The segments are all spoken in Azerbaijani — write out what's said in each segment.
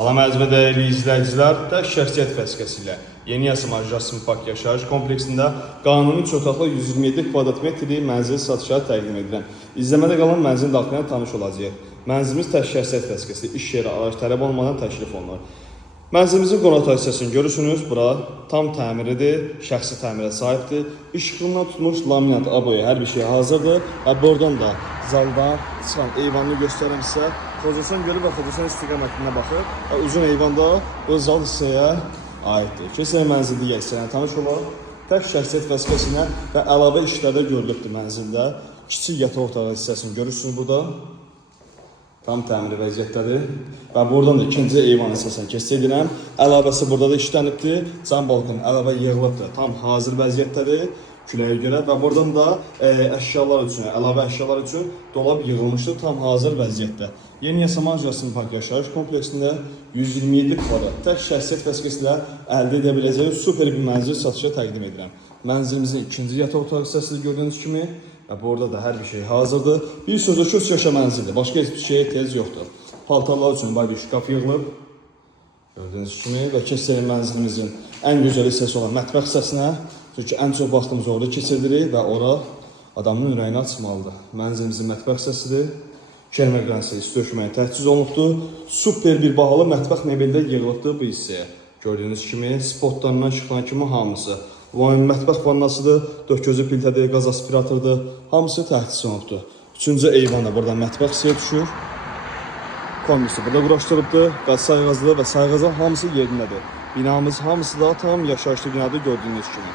Salam əziz və dəyərli izləyicilər, tək şəxsiyyət vəsiqəsi ilə Yeni Yasamal Jasmin Park yaşayış kompleksində qanuni 3 otaqlı 127 kvadrat metrli mənzil satışa təqdim edilən. İzləmədə qalan mənzilin daxilinə tanış olacaq. Mənzilimiz tək şəxsiyyət vəsiqəsi, iş yeri, araç tələb olmadan təklif olunur. Mənzilimizin qonaq hissəsini görürsünüz. Bura tam təmiridir, şəxsi təmirə sahibdir. İşıqından tutmuş laminat, aboya, hər bir şey hazırdır. Və buradan da zaldan çıxan eyvanını göstərim sizə. Xocasan gölü və Xocasan istiqamətinə baxır. Və uzun eyvanda bu zal hissəyə aiddir. Keçək mənzil digər hissəyə tanış olaq. Tək şəxsiyyət vəsiqəsinə və əlavə işlərdə görülübdür mənzildə. Kiçik yataq otağı hissəsini görürsünüz burada. Tam təmiri vəziyyətdədir. Və buradan da ikinci eyvan hissəsini keçid edirəm. Əlavəsi burada da işlənibdir. Cam balkon əlavə yığılıbdır. Tam hazır vəziyyətdədir küləyə görə. Və buradan da əşyalar üçün, əlavə əşyalar üçün dolab yığılmışdır. Tam hazır vəziyyətdə. Yeni Yasamal Jasmin Park yaşayış kompleksində 127 kvadrat tək şəxsiyyət vəsiqəsi ilə əldə edə biləcəyi super bir mənzil satışa təqdim edirəm. Mənzilimizin ikinci yataq otağı hissəsini gördüyünüz kimi və burada da hər bir şey hazırdır. Bir sözlə 3 yaşa mənzildir. Başqa heç bir şeyə ehtiyac yoxdur. Paltarlar üçün bir şkaf yığılıb. Gördüyünüz kimi və keçək mənzilimizin ən gözəl hissəsi olan mətbəx hissəsinə. Çünki ən çox vaxtımızı orada keçiririk və ora adamın ürəyini açmalıdır. Mənzilimizin mətbəx hissəsidir. Kermer qranisi döşəməyə təchiz olunubdur. Super bir bahalı mətbəx mebeldə yığılıbdır bu hissəyə. Gördüyünüz kimi spotlarından işıqlanan kimi hamısı. Mətbəx vannasıdır, dökgözü piltədir, qaz aspiratordur. Hamısı təchiz olunubdur. Üçüncü eyvanda burada mətbəx hissəyə düşür. Komisi burada quraşdırılıbdır. Qaz sayğaclığı və sayğaclar hamısı yerindədir. Binamız hamısı da tam yaşayışlı binadır gördüyünüz kimi.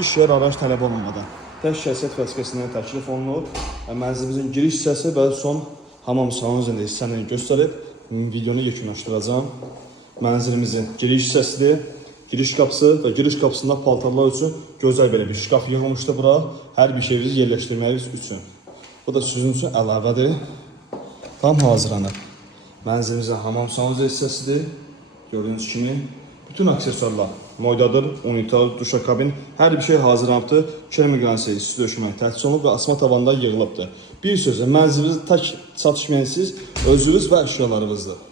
İş yer araç tələb olunmadan tək şəxsiyyət vəsiqəsindən təklif olunur. Mənzilimizin giriş hissəsi və son hamam salonu üzərində hissəni göstərib videonu yekunlaşdıracağım. Mənzilimizin giriş hissəsidir. Giriş qapısı və giriş qapısında paltarlar üçün gözəl belə bir şkaf yığılmışdır bura. Hər bir şeyimizi yerləşdirməyimiz üçün. Bu da sizin üçün əlavədir. Tam hazırlanıb. Mənzilimizin hamam salonu hissəsidir. Gördüyünüz kimi bütün aksesuarlar moydadır, unitar, duşakabin, hər bir şey hazırlanıbdır. Kermer qranisi isti döşəməyə təchiz olunub və asma tavanda yığılıbdır. Bir sözlə mənzilimizin tək satışmayan siz özünüz və əşyalarınızdır.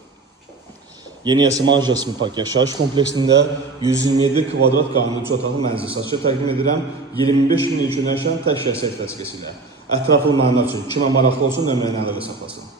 Yeni Yasamal Jasmin Park yaşayış kompleksində 127 kvadrat qanuni 3 otaqlı mənzil satışa təqdim edirəm. 25 min üçün yaşayan tək şəxsiyyət vəsiqəsi ilə. Ətraflı məlumat üçün kimə maraqlı olsun nömrəni əldə saxlasın.